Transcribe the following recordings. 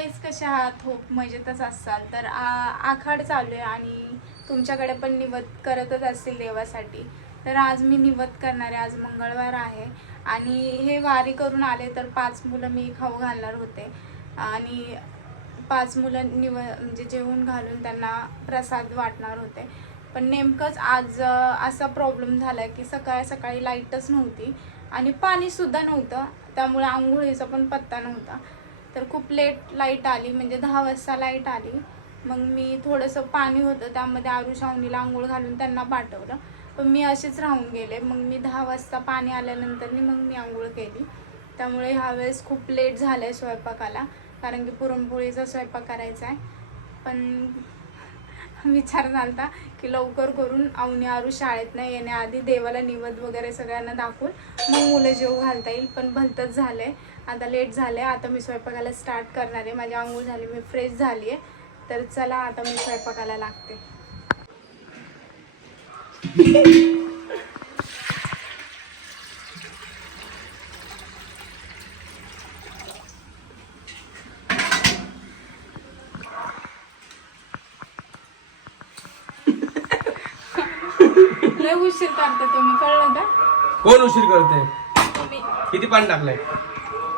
Guys कशा आहात? Hope मजेतच असाल. तर आ- आखाड चालू आहे आणि तुमच्याकडे पण निवत करतच असतील देवासाठी. तर आज मी निवत करणार आहे आज मंगळवार आहे. आणि हे वारी करून आले तर पाच मुलं मी खाऊ घालणार होते. आणि पाच मुलं निव म्हणजे जेवून घालून त्यांना प्रसाद वाटणार होते. पण नेमकंच आज असा प्रॉब्लेम झाला की सकाळ सकाळी लाईटच नव्हती. आणि पाणीसुद्धा नव्हतं. त्यामुळे आंघोळीचा पण पत्ता नव्हता. तर खूप लेट लाइट आली म्हणजे दहा वाजता लाइट आली. मग मी थोडंसं पाणी होतं त्यामध्ये आरू आंघोळ घालून त्यांना पाठवलं. पण मी असेच राहून गेले. मग मी दहा वाजता पाणी आल्यानंतर मग मी आंघोळ केली. त्यामुळे ह्यावेळेस खूप लेट झालं आहे स्वयंपाकाला कारण की पुरणपोळीचा स्वयंपाक करायचा आहे पण विचार झाला की लवकर करून अवनी आरू शाळेत नाही येण्याआधी देवाला निवद वगैरे सगळ्यांना दाखवून मग मुलं जेव घालता येईल. पण भलतंच आहे आता लेट झालंय. आता मी स्वयंपाकाला स्टार्ट करणार आहे. माझी आंघोळ झाली मी फ्रेश झाली आहे. तर चला आता मी स्वयंपाकाला लागते लय उशीर करता तुम्ही कळलं का कोण उशीर करते? किती पाणी टाकलंय?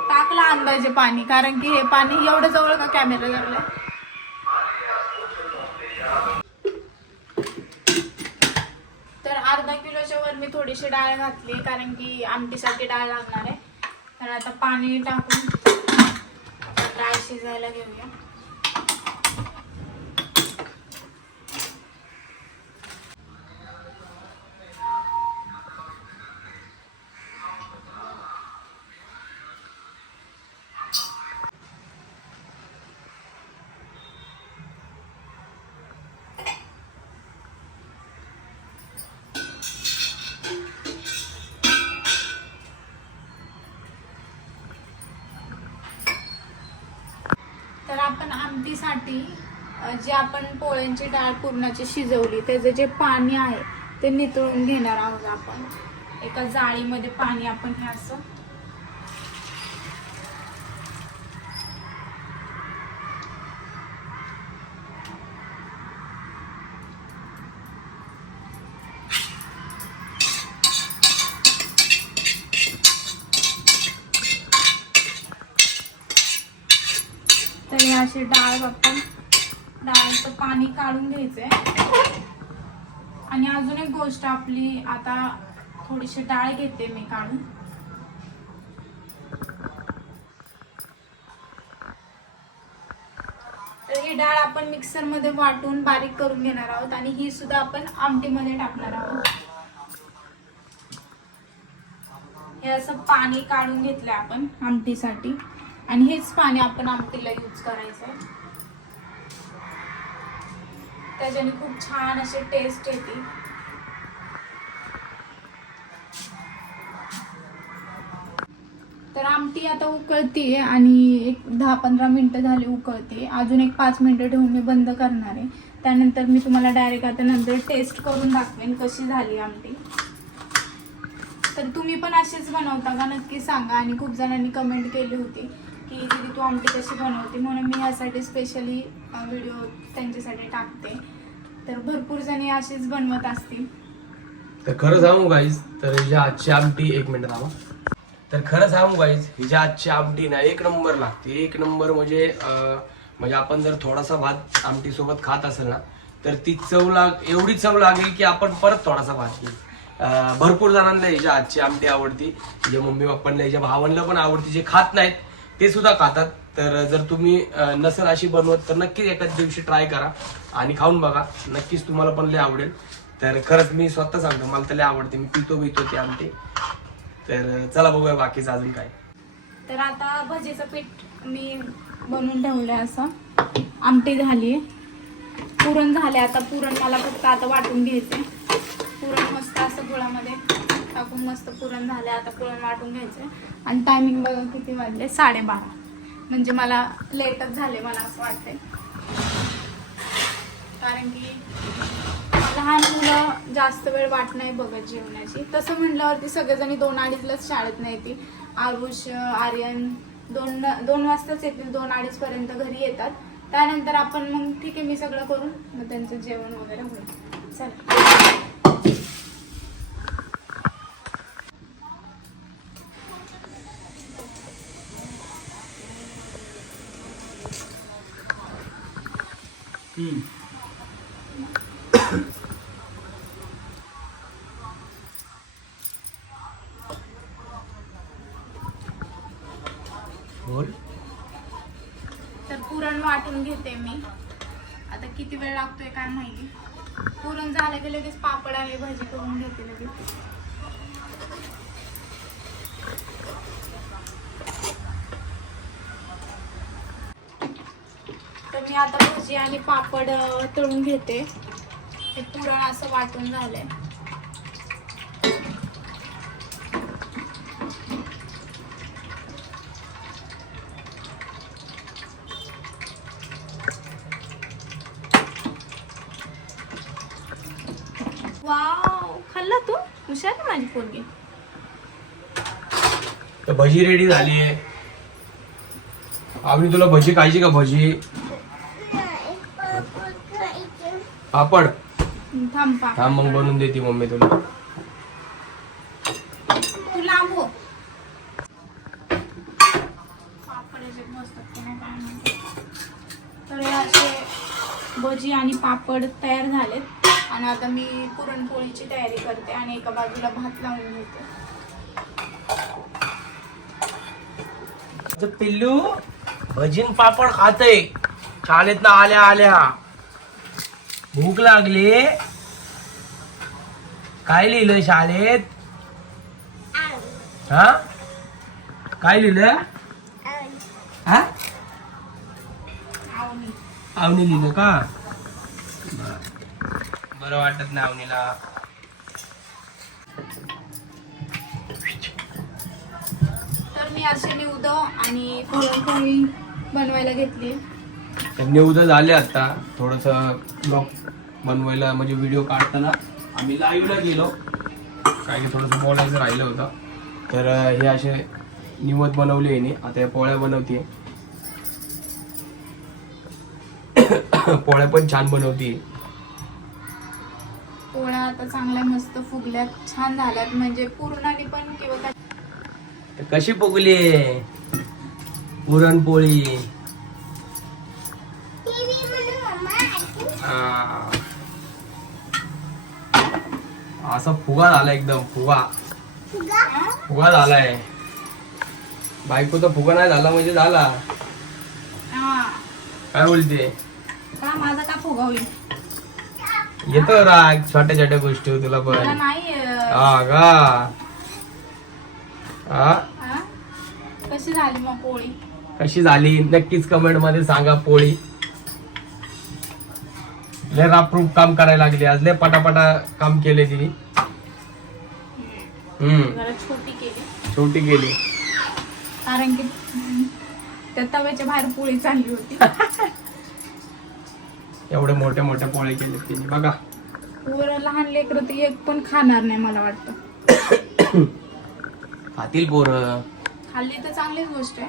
टाकला अंदाजे पाणी कारण की हे पाणी एवढं जवळ का कॅमेरा जवळ तर अर्धा किलोच्या वर मी थोडीशी डाळ घातली कारण की आमटीसाठी डाळ लागणार आहे. तर आता पाणी टाकून डाळ शिजायला घेऊया. आपण आमटीसाठी जे आपण पोळ्यांची डाळ पुरणाची शिजवली त्याचं जे पाणी आहे ते नितळून घेणार आहोत आपण. एका जाळीमध्ये पाणी आपण हे असं तर हे अशी डाळ आपण डाळीचं पाणी काढून घ्यायचंय. आणि अजून एक गोष्ट आपली आता थोडीशी डाळ घेते मी काढून. तर ही डाळ आपण मिक्सरमध्ये वाटून बारीक करून घेणार आहोत आणि ही सुद्धा आपण आमटीमध्ये टाकणार आहोत. हे असं पाणी काढून घेतलंय आपण आमटीसाठी. आणि हेच पाणी आपण आमटीला यूज करायचं आहे त्याच्याने खूप छान असे टेस्ट येते. तर आमटी आता उकळते आणि एक दहा पंधरा मिनटं झाली उकळते. अजून एक पाच मिनटं ठेवून मी बंद करणार आहे. त्यानंतर मी तुम्हाला डायरेक्ट आता नंतर टेस्ट करून दाखवेन कशी झाली आमटी. तर तुम्ही पण अशीच बनवता का? नक्की सांगा. आणि खूप जणांनी कमेंट केली होती. की दीदी तू आमटी कशी बनवते म्हणून मी ह्यासाठी स्पेशली व्हिडिओ त्यांच्यासाठी टाकते. तर भरपूर जणी अशीच बनवत असतील. तर खरं सांगू गाईज तर हिच्या आजची आमटी एक मिनिट थांबा. तर खरं सांगू गाईज हिच्या आजची आमटी ना एक नंबर लागते. एक नंबर म्हणजे अं, म्हणजे आपण जर थोडासा भात आमटीसोबत खात असेल ना तर ती चव लाग एवढी चव लागेल की आपण परत थोडासा भात घेऊ. अं, भरपूर जणांना हिच्या आजची आमटी आवडती जे मम्मी पप्पांना हिच्या भावांना पण आवडती जे खात नाहीत ते सुद्धा खातात. तर जर तुम्ही अं, नसेल अशी बनवत तर नक्कीच एकाच दिवशी ट्राय करा आणि खाऊन बघा. नक्कीच तुम्हाला पण लय आवडेल. तर खरंच मी स्वतः सांगतो मला तर लय आवडते. मी पितो पितो ते आमटी. तर चला बघूया बाकीचं अजून काय. तर आता भजीचं पीठ मी बनवून ठेवलंय असं. आमटी झाली. पुरण झाले आता पुरण मला फक्त आता वाटून घ्यायचंय. पुरण मस्त असं गुळामध्ये. टाकून मस्त पुरण झाले आता पुरण वाटून घ्यायचं आणि टायमिंग बघा किती वाजले? साडेबारा. म्हणजे मला लेटच झाले मला असं वाटतंय. कारण की लहान मुलं जास्त वेळ वाट नाही बघत जेवणाची तसं म्हटल्यावरती सगळेजणी दोन अडीचलाच शाळेत नाही ती आरुष आर्यन दोन दोन वाजताच येतील दोन अडीच पर्यंत घरी येतात. त्यानंतर आपण मग ठीक आहे मी सगळं करून मग त्यांचं जेवण वगैरे होईल. चला. बोल. तर पुरण वाटून घेते मी. आता किती वेळ लागतोय काय माहिती. पुरण झालं की लगेच पापड आणि भाजी करून घेते लगेच. मी आता भजी आणि पापड तळून घेते. हे पुरण असं वाटून झालंय. वाव खाल्ला तू? हुशार ना माझी पोरगी. तर भजी रेडी झाली आहे आम्ही तुला भजी खायची का भजी? पापड. थांब हा मग बनवून देते मम्मी तुला. तू लांब हो. पापड याच्यात बसतात की नाही काय माहिती. तर हे असे भजी आणि पापड तयार झालेत. आणि आता मी पुरणपोळीची तयारी करते आणि एका बाजूला भात लावून घेते. पिल्लू भजीन पापड खाते शाळेत ना आल्या आल्या. भूक लागली? काय लिहिलं शाळेत? हा? काय लिहिलं हा? आवनी आवनी लिहिलं का? बरं. वाटत नाही आवनीला. तर मी असे निवद आणि पुरणपोळी बनवायला घेतली. उद्या झाले आता. थोडस बनवायला म्हणजे व्हिडिओ काढताना आम्ही लाईव्हला गेलो. काय की थोडंसं बोलायचं राहिलं होतं. तर हे असे निवत बनवले याने. आता या पोळ्या बनवते पोळ्या पण छान बनवते पोळ्या आता चांगल्या मस्त फुगल्यात छान झाल्यात. म्हणजे पूर्णाने पण किंवा कशी फुगली पुरणपोळी. असा फुगा झाला एकदम फुगा. फुगा? झालाय. बायकोचा फुगा नाही झाला म्हणजे झाला. हा. काय बोलते? का माझा का फुगा होईल? येतो राग? छोट्या छोट्या गोष्टी तुला मला पण नाही अं, हा का? हा? हा? कशी झाली मग पोळी? कशी झाली? नक्कीच कमेंटमध्ये सांगा पोळी. लय रापरूप काम करायला लागली. आज लय पटापटा काम केले तिने. हम्म. जरा छोटी केली. छोटी केली. कारण की हम्म, त्या तव्याच्या बाहेर पोळी चालली होती. एवढे मोठे मोठे पोळे केले तिने. बघा. वर लहान लेकरं तर एक पण खाणार नाही मला वाटतं. खातील पोरं. खाल्ली तर चांगलीच गोष्ट आहे.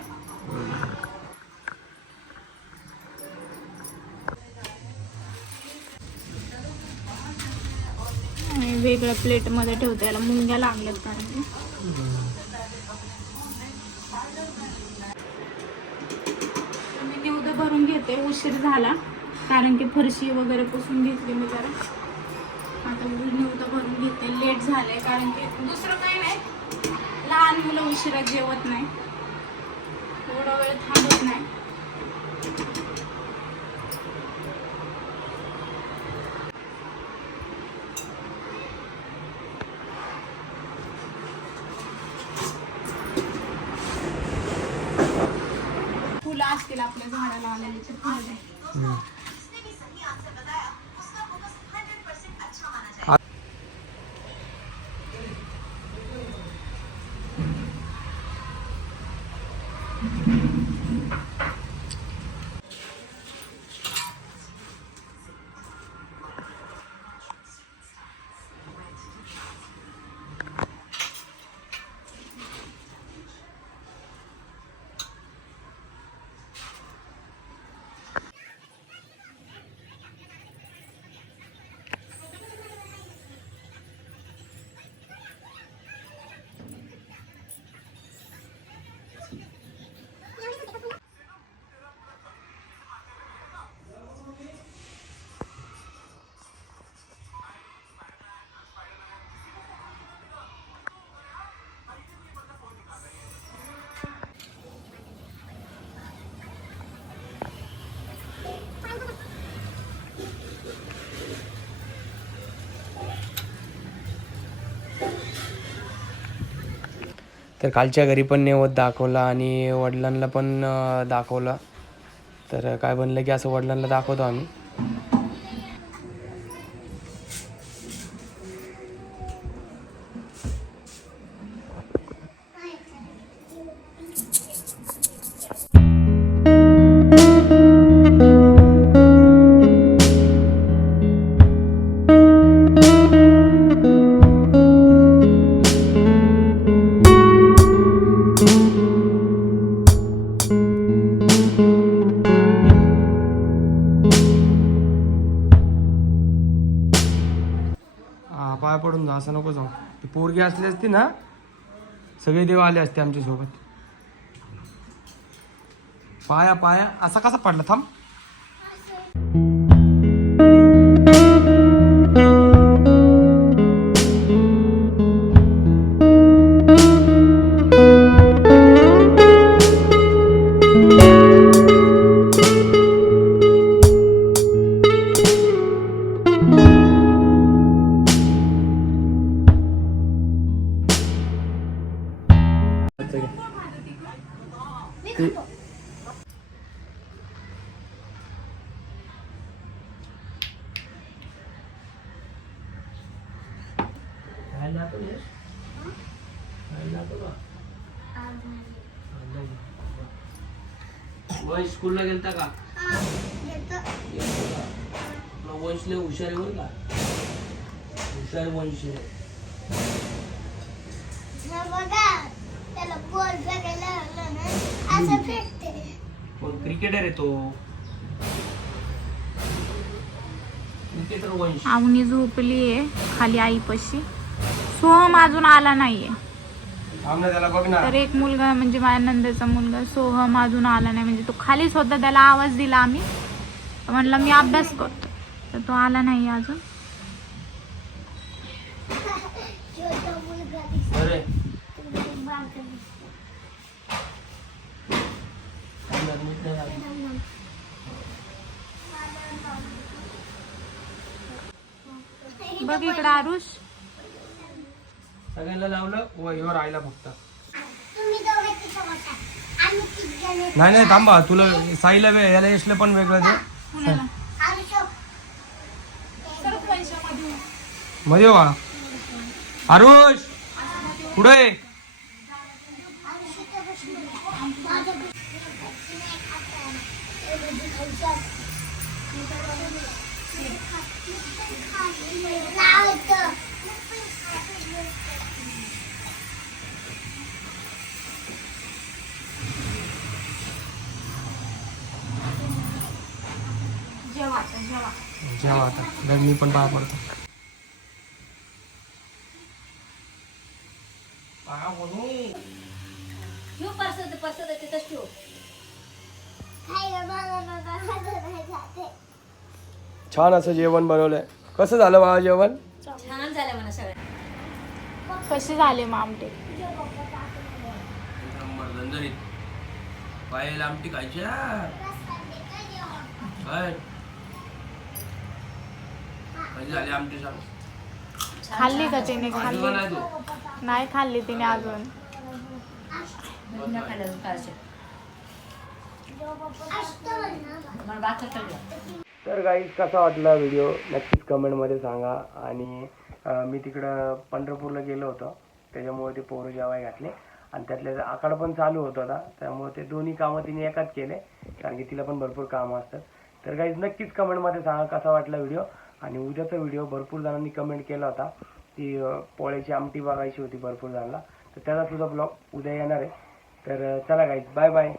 वेगळ्या प्लेटमध्ये ठेवते याला मुंग्या लागल्यात कारण. की मी निवद भरून घेते उशीर झाला. कारण की फरशी वगैरे पुसून घेतली मी जरा. आता मी निवद भरून घेते लेट झालंय कारण की दुसरं काही नाही. लहान मुलं उशिरा जेवत नाही. थोडा वेळ थांबत नाही फुलं असतील आपल्या झाडाला आलेले ते फुलं तर कालच्या घरी पण नैवत दाखवला आणि वडिलांना पण दाखवला. तर काय बनलं की असं वडिलांना दाखवतो आम्ही. पडून जा असं नको जाऊ. ती पोरगी असली असती ना सगळे देव आले असते आमच्यासोबत पाया पाया असा कसा पडला थांब. वंश स्कूलला गेलता का? तुला वंशले हुशार आहे बरं का? हुशार वंश आहे. त्याला पण क्रिकेटर आहे तो? क्रिकेटर वंश. आवनी झोपली आहे खाली आईपाशी. सोहम अजून आला नाहीये. तर एक मुलगा म्हणजे माझ्या नंदेचा मुलगा सोहम अजून आला नाही. म्हणजे तो खालीच होता त्याला आवाज दिला आम्ही. म्हणलं मी अभ्यास करतो. तर तो आला नाही अजून. बघ इकडं आरुष. सगळ्यांना लावलं व ह्यो राहिला फक्त. नाही नाही थांबा तुला साईला वे याला यशला पण वेगळं दे. मध्ये वा. आरुष पुढे जेवा आता. तर मी पण पाया पडतो. छान असं जेवण बनवलंय. कसं झालं बाबा जेवण? कसे झाले मग आमटे? पायाला आमटी खायच्या काय? कधी झाली आमटी सांग खाल्ली का तिने? खाल्ली? नाही तू नाही खाल्ली तिने अजून. तर गाईज कसा वाटला व्हिडिओ नक्कीच कमेंटमध्ये सांगा. आणि अं, मी तिकडं पंढरपूरला गेलो होतो. त्याच्यामुळे ते पोरं जेवाय घातले. आणि त्यातल्या आखाड पण चालू होत होता त्यामुळे ते दोन्ही कामं तिने एकाच केले. कारण की तिला पण भरपूर कामं असतात. तर गाईज नक्कीच कमेंटमध्ये सांगा कसा वाटला व्हिडिओ आणि उद्याचा व्हिडिओ भरपूर जणांनी कमेंट केला होता. ती पोळ्याची आमटी बघायची होती भरपूर जणांना. तर त्याचा सुद्धा ब्लॉग उद्या येणार आहे. तर चला गाईज बाय बाय